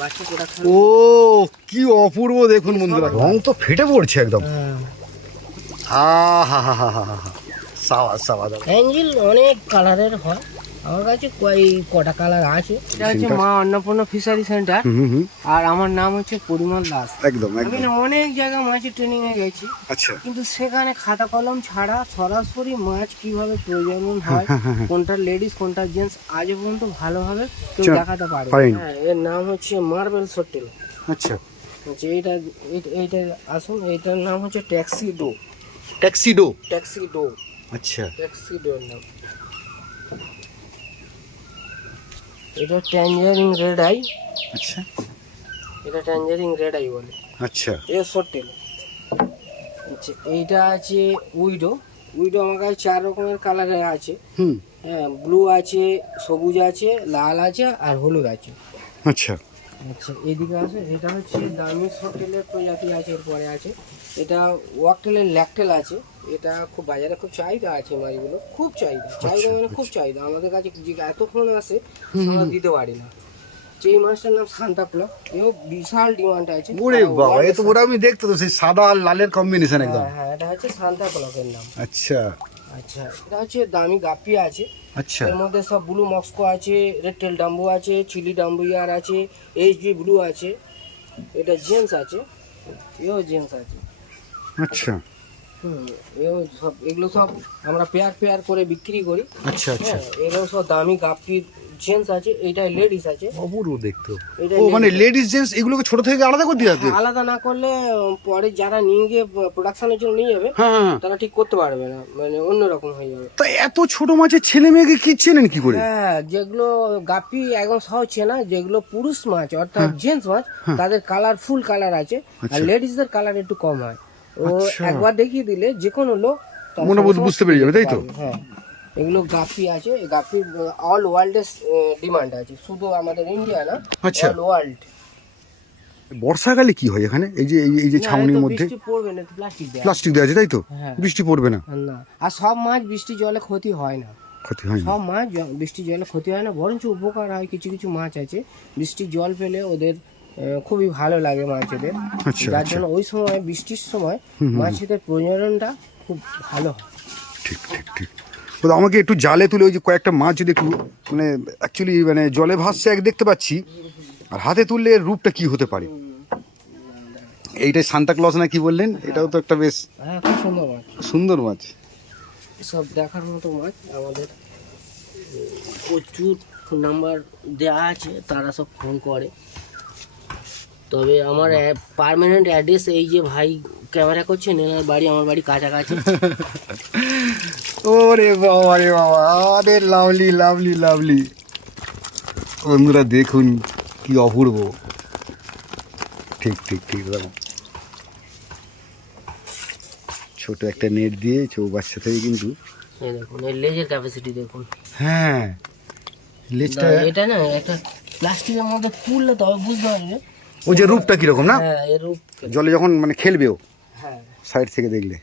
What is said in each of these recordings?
বাচ্চা প্রোডাকশন। ও কি অপূর্ব দেখুন বন্ধুরা, রং তো ফেটে পড়ছে একদম। হা হা হা হা হা হা, সাবাস সাবাস। অ্যাঞ্জেল অনেক কালারের হয়, আমার কাছে কটা কালার আছে। এটা হচ্ছে মা অন্নপূর্ণা ফিশারি সেন্টার, আর আমার নাম হচ্ছে পরিমল দাস। একদম আমি একদম। না অনেক জায়গায় মাছের ট্রেনিং এ গেছি, আচ্ছা, কিন্তু সেখানে খাতা কলম ছাড়া সরাসরি মাছ কিভাবে প্রজনন হয়, কোনটা লেডিস কোনটা জেন্টস, আজ পর্যন্ত ভালোভাবে কেউ দেখাতে পারে। হ্যাঁ, এর নাম হচ্ছে মার্বেল হোটেল। আচ্ছা, এইটা এইটা আসুন, এইটার নাম হচ্ছে ট্যাক্সিডো। ট্যাক্সিডো। ট্যাক্সিডো, আচ্ছা ট্যাক্সিডোর নাম। এটা ট্যাঞ্জারিন রেড আই। আচ্ছা এটা ট্যাঞ্জারিন রেড আই বলে। আচ্ছা এ হোটেল। আচ্ছা, এইটা আছে উইডো। উইডো আমার কাছে 4 রকমের কালারের আছে। হ্যাঁ, ব্লু আছে, সবুজ আছে, লাল আছে আর হলুদ আছে। আচ্ছা আচ্ছা, এদিকে আছে, এটা হচ্ছে দামি হোটেলের প্রজাতি আছে। এরপরে আছে এটা ওয়াকটেলের ল্যাকটেল আছে। এটা খুব বাজারে খুব চাহিদা আছে, মাছগুলো খুব চাহিদা। চাহিদা মানে খুব চাহিদা, আমাদের কাছে যে এত ফোন আসে আমরা দিতে পারি না। এই মাছটার নাম সান্তাকুলা, এও বিশাল ডিমান্ড আছে। ওরে বাবা, এ তো ওরা আমি দেখতে তো সেই সাদা আর লালের কম্বিনেশন একদম। হ্যাঁ, এটা হচ্ছে সান্তাকুলাকের নাম। আচ্ছা আচ্ছা, এটা হচ্ছে দামি গাপ্পি আছে। আচ্ছা এর মধ্যে সব ব্লু মস্কো আছে, রেড টেল ডাম্বু আছে, চিলি ডাম্বু ইয়ার আছে, এইচবি ব্লু আছে। এটা জেন্টস আছে, এও জেন্টস আছে। আচ্ছা এও সব, এগুলো সব আমরা পেয়ার পেয়ার করে বিক্রি করি। আচ্ছা আচ্ছা, হ্যাঁ, এগুলো সব দামি গাপ্পির জেন্টস আছে। এইটা লেডিস আছে। অপূর্ব দেখতে। এটা ও মানে লেডিস জেন্টস এগুলোকে ছোট থেকে আলাদা করে দিয়ে হ্যাঁ, আলাদা না করলে পরে যারা নিয়ে গিয়ে প্রোডাকশনের জন্য নিয়ে যাবে, হ্যাঁ, তারা ঠিক করতে পারবে না, মানে অন্যরকম হয়ে যাবে। তা এত ছোট মাছের ছেলে মেয়েকে কি চেনেন কি করে? হ্যাঁ, যেগুলো গাপ্পি একদম সহজ চেনা, যেগুলো পুরুষ মাছ অর্থাৎ জেন্টস মাছ, তাদের কালার ফুল কালার আছে, আর লেডিসদের কালার একটু কম হয়। ও একবার দেখিয়ে দিলে যে কোনো লোক মনে বুঝতে পেরে যাবে, তাই তো? হ্যাঁ, এগুলো গাপ্পি আছে। গাপ্পি অল ওয়ার্ল্ডে ডিমান্ড আছে, শুধু আমাদের ইন্ডিয়া না, আচ্ছা, অল ওয়ার্ল্ড। বর্ষাকালে কি হয় এখানে? এই যে এই যে ছাউনির মধ্যে বৃষ্টি পড়বে না, প্লাস্টিক দেওয়া। প্লাস্টিক দেওয়া আছে, তাই তো? হ্যাঁ। বৃষ্টি পড়বে না, না, আর সব মাছ বৃষ্টি জলে ক্ষতি হয় না। ক্ষতি হয় না। সব মাছ বৃষ্টি জলে ক্ষতি হয় না, বরঞ্চ উপকার হয়। কিছু কিছু মাছ আছে বৃষ্টির জল পেলে ওদের খুবই ভালো লাগে মাছেদের, আচ্ছা, যার আচ্ছা। জন্য ওই সময় বৃষ্টির সময় মাছেদের প্রজননটা খুব ভালো হয়। ঠিক ঠিক ঠিক। তো আমাকে একটু জালে তুলে ওই যে কয়েকটা মাছ যদি একটু মানে অ্যাকচুয়ালি মানে জলে ভাসছে এক দেখতে পাচ্ছি, আর হাতে তুললে এর রূপটা কি হতে পারে? এইটাই সান্তাক্লজ না কি বললেন? এটাও তো একটা বেশ হ্যাঁ, খুব সুন্দর মাছ, সুন্দর মাছ। সব দেখার মতো মাছ। আমাদের প্রচুর নাম্বার দেওয়া আছে, তারা সব ফোন করে। তবে আমার পার্মানেন্ট অ্যাড্রেস এই যে ভাই ক্যামেরা করছেন, এনার বাড়ি আমার বাড়ি কাছাকাছি। ওরে বাবা রে বাবা, আরে লাভলি লাভলি লাভলি। বন্ধুরা দেখুন কি অপূর্ব। ঠিক ঠিক ঠিক দাদা, ছোট একটা নেট দিয়ে চৌবাচ্চা থেকে কিন্তু এই দেখুন, এর লেজের ক্যাপাসিটি দেখুন। হ্যাঁ, লেজটা এটা না একটা প্লাস্টিকের মধ্যে তুললে তবে বুঝতে পারবে ও যে রূপটা কিরকম না, হ্যাঁ, এর রূপ। জলে যখন মানে খেলবেও হ্যাঁ, সাইড থেকে দেখলে।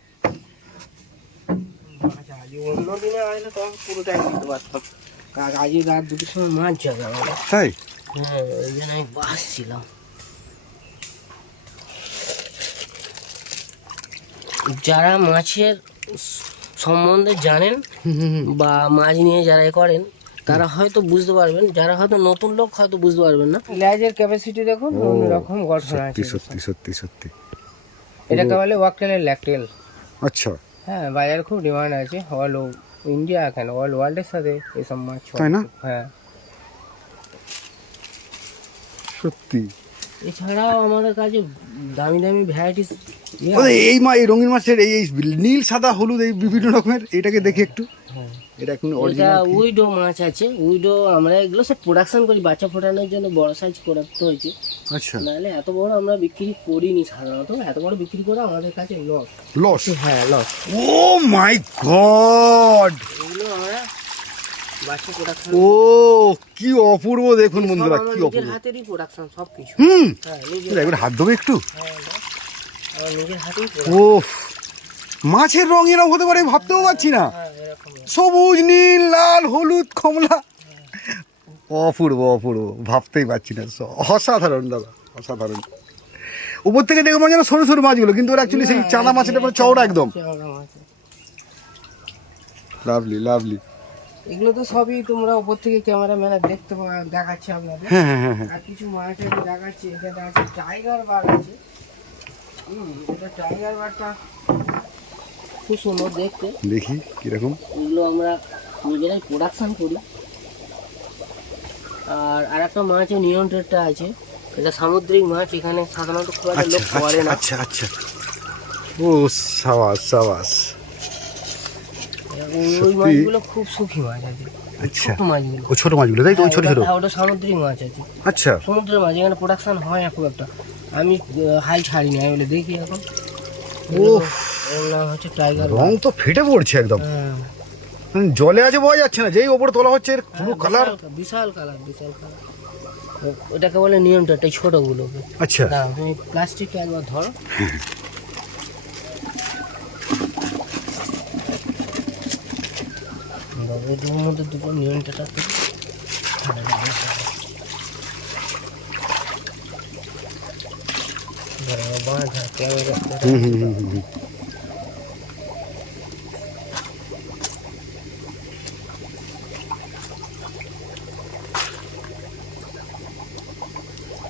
আচ্ছা, আজ অন্য দিনে আসলে তখন পুরোটাই বুঝতে পারতাম। আজকে রাত 2টোর সময় মাছ যাবে আমাদের। তাই? হ্যাঁ, ওই জন্য আমি বাসছিলাম। যারা মাছের সম্বন্ধে জানেন বা মাছ নিয়ে যারা করেন, তারা হয়তো বুঝতে পারবেন, যারা হয়তো নতুন লোক হয়তো বুঝতে পারবেন না। লেজের ক্যাপাসিটি দেখুন, অন্যরকম গঠন আছে। সত্যি সত্যি সত্যি। এটাকে বলে ওয়াকটেলের ল্যাকটেল। আচ্ছা, হ্যাঁ, বাজারে খুব ডিমান্ড আছে, অল ইন্ডিয়া কেন অল ওয়ার্ল্ডের সাথে এসব মাছ। তাই না? হ্যাঁ, সত্যি। এছাড়াও আমাদের কাছে দামি দামি ভ্যারাইটিস। এই এই রঙিন মাছের এই নীল সাদা হলুদ এই বিভিন্ন রকমের, এটাকে দেখি একটু। এটা এখন এটা অরিজিনাল উইডো মাছ আছে। উইডো আমরা এগুলো সব প্রোডাকশন করি, বাচ্চা ফোটানোর জন্য বড় সাইজ করতে হয়েছে। আচ্ছা, নাহলে এত বড় আমরা বিক্রি করিনি সাধারণত। এত বড় বিক্রি করে আমাদের কাছে লস। লস? হ্যাঁ, লস। ও মাই গড, এগুলো আমরা বাচ্চা প্রোডাকশন। ও কি অপূর্ব দেখুন বন্ধুরা, কি নিজের অপূর্ব। হাতেরই প্রোডাকশন সবকিছু। হুম, হ্যাঁ, নিজের একবার হাত দেবো একটু। হ্যাঁ, আমার নিজের হাতেই ও মাছের রং এরকম হতে পারে ভাবতেও পারছি না। হ্যাঁ, এরকম। সবুজ নীল লাল হলুদ কমলা, অপূর্ব অপূর্ব, ভাবতেই পারছি না। অসাধারণ দাদা, অসাধারণ। উপর থেকে দেখবো যেন সরু সরু মাছগুলো, কিন্তু ওরা অ্যাকচুয়ালি সেই চানা মাছের উপরে চওড়া একদম। চওড়া মাছ। Lovely lovely. এগুলো তো সবই তোমরা উপর থেকে ক্যামেরাম্যান দেখাচ্ছে আপনাদের। হ্যাঁ হ্যাঁ হ্যাঁ হ্যাঁ। আর কিছু মাছ আমি দেখাচ্ছি, এখানে আছে টাইগার বার্ড আছে। এটা টাইগার বার্ডটা খুব সুন্দর দেখতে। দেখি কিরকম। এগুলো আমরা নিজেরাই প্রোডাকশন করি। আর একটা মাছ নিয়ন টেটটা আছে, এটা সামুদ্রিক মাছ, এখানে সাধারণত খুব একটা লোক করে না। আচ্ছা আচ্ছা। ও সাবাস সাবাস। ওই মাছগুলো খুব সুখী মাছ আছে। আচ্ছা, ছোট মাছগুলো, ও ছোট মাছগুলো তাই তো, ওই ছোট ছোট। হ্যাঁ, ওটা সামুদ্রিক মাছ আছে। আচ্ছা, সমুদ্রের মাছ এখানে প্রোডাকশন হয় না খুব একটা। আমি হাই ছাড়ি না, বলে দেখি এখন। উফ, ওর নাম হচ্ছে টাইগার। রং তো ফেটে পড়ছে একদম। হ্যাঁ, জলে আছে বোঝা যাচ্ছে না, যেই ওপরে তোলা হচ্ছে এর পুরো কালার। বিশাল কালার, বিশাল কালার। ওটাকে বলে নিয়মটা, এই ছোটগুলোকে। আচ্ছা, দাঁড়াও, তুমি প্লাস্টিকটা একবার ধরো। এর মধ্যে দুটো নিয়মটা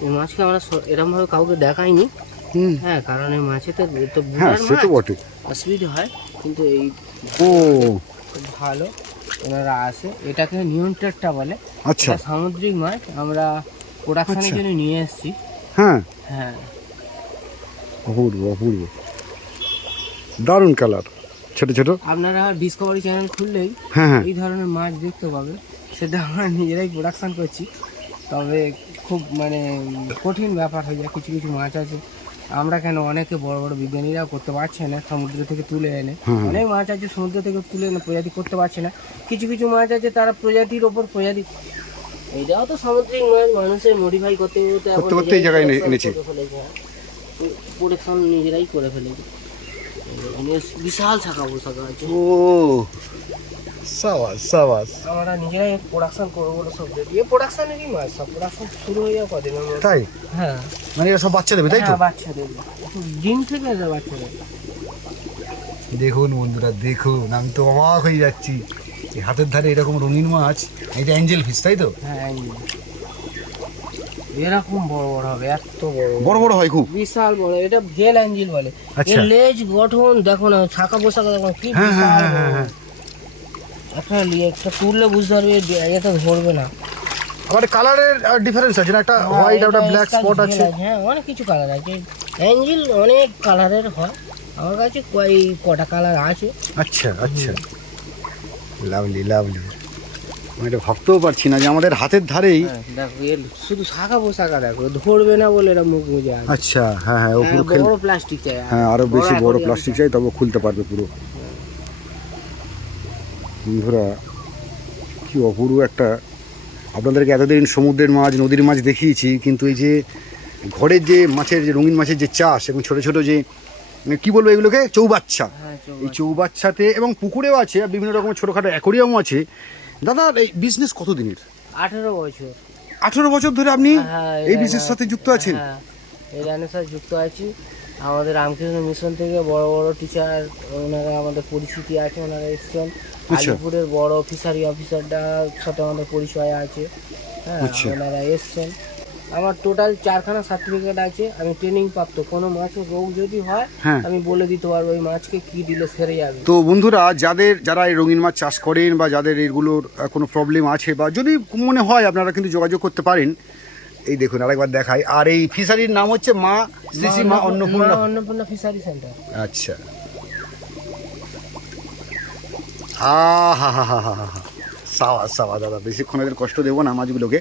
এই মাছকে আমরা এরকম ভাবে কাউকে দেখাইনি। হ্যাঁ, কারণ এই মাছে তো হ্যাঁ সে তো বটে, অসুবিধা হয়, কিন্তু এই ও ভালো ওনারা আসে। এটাকে নিয়ন টেটটা বলে। আচ্ছা, এটা সামুদ্রিক মাছ, আমরা প্রোডাকশনের জন্য নিয়ে এসেছি। হ্যাঁ হ্যাঁ, অপূর্ব অপূর্ব, দারুণ কালার, ছোট ছোট। আপনারা ডিসকভারি চ্যানেল খুললেই হ্যাঁ হ্যাঁ, এই ধরনের মাছ দেখতে পাবে। সেটা আমরা নিজেরাই প্রোডাকশন করছি, তবে খুব মানে কঠিন ব্যাপার হয়ে যায়। কিছু কিছু মাছ আছে আমরা কেন, অনেকে বড় বড় বিজ্ঞানীরাও করতে পারছে না সমুদ্র থেকে তুলে এনে। অনেক মাছ আছে সমুদ্র থেকে তুলে এনে প্রজাতি করতে পারছে না। কিছু কিছু মাছ আছে তারা প্রজাতির ওপর প্রজাতি। এইটাও তো সামুদ্রিক মাছ, মানুষের মডিফাই করতে করতে এই জায়গায় এনেছে। প্রোডাকশন নিজেরাই করে ফেলেছে। বিশাল শাখা পোশাকা আছে। ও সাবাস সাবাস, আমরা নিজেরাই প্রোডাকশন করবো বলে সব রেডি। এই প্রোডাকশনেরই মাছ, সব প্রোডাকশন শুরু হয়ে যাওয়া কদিন। তাই? হ্যাঁ, মানে এরা সব বাচ্চা দেবে তাই তো? হ্যাঁ, বাচ্চা দেবে, ডিম থেকে এরা বাচ্চা দেবে। দেখুন বন্ধুরা দেখুন, আমি তো অবাক হয়ে যাচ্ছি। এই হাতের ধারে এরকম রঙিন মাছ, এটা অ্যাঞ্জেল ফিশ তাই তো? হ্যাঁ, এরকম বড় বড় হবে, এত বড় বড় বড় হয় খুব, বিশাল বড়। এটা ভেল অ্যাঞ্জেল বলে। আচ্ছা। এর লেজ গঠন দেখো না, শাখা পোশাকা দেখো কি হ্যাঁ হ্যাঁ বিশাল হ্যাঁ বড়। হ্যাঁ। একটা তুললে বুঝতে পারবে, এটা ধরবে না। আবার কালারের ডিফারেন্স আছে না, একটা হোয়াইট একটা ব্ল্যাক স্পট আছে। হ্যাঁ, অনেক কিছু কালার আছে। অ্যাঞ্জেল অনেক কালারের হয়, আমার কাছে কটা কালার আছে। আচ্ছা আচ্ছা, লাভলি লাভলি। আমি এটা ভাবতেও পারছি না যে আমাদের হাতের ধারেই। দেখো এর শুধু শাখা পোশাকা দেখো, ধরবে না বলে এরা মুখ মুজে আছে। আচ্ছা, হ্যাঁ হ্যাঁ, ও পুরো বড় প্লাস্টিক চাই। হ্যাঁ, আরো বেশি বড় প্লাস্টিক চাই, তবে খুলতে পারবে পুরো। বন্ধুরা কি অপূর্ব একটা, আপনাদেরকে এতদিন সমুদ্রের মাছ নদীর মাছ দেখিয়েছি, কিন্তু এই যে ঘরের যে মাছের, যে রঙিন মাছের যে চাষ এবং ছোট ছোট যে কি বলবো এগুলোকে, চৌবাচ্চা। এই চৌবাচ্চাতে এবং পুকুরেও আছে, আর বিভিন্ন রকমের ছোটোখাটো অ্যাকোরিয়ামও আছে। দাদা এই বিজনেস কত দিনের? 18 বছর। 18 বছর ধরে আপনি হ্যাঁ, এই বিজনেস সাথে যুক্ত আছেন? হ্যাঁ, এই লাইনের সাথে যুক্ত আছি। আমাদের রামকৃষ্ণ মিশন থেকে বড় বড় টিচার, ওনারা আমাদের পরিচিতি আছে, ওনারা এসছেন। আলিপুরের বড় ফিশারি অফিসারটার সাথে আমাদের পরিচয় আছে। হ্যাঁ, ওনারা এসছেন। আমার টোটাল 4খানা সার্টিফিকেট আছে। আমি ট্রেনিং প্রাপ্ত। কোনো মাছের রোগ যদি হয় আমি বলে দিতে পারবো ওই মাছকে কি দিলে সেরে যাবে। তো বন্ধুরা, যারা এই রঙিন মাছ চাষ করেন বা যাদের এগুলোর কোনো প্রবলেম আছে বা যদি মনে হয়, আপনারা কিন্তু যোগাযোগ করতে পারেন। এই দেখুন আরেকবার দেখাই। আর এই ফিশারির নাম হচ্ছে মা শ্রী মা অন্নপূর্ণা ফিশারি সেন্টার। আচ্ছা, হা হা হা হা হা, সাওয়া সাওয়া দাদা, বেশিক্ষণ এদের কষ্ট দেবো না মাছগুলোকে।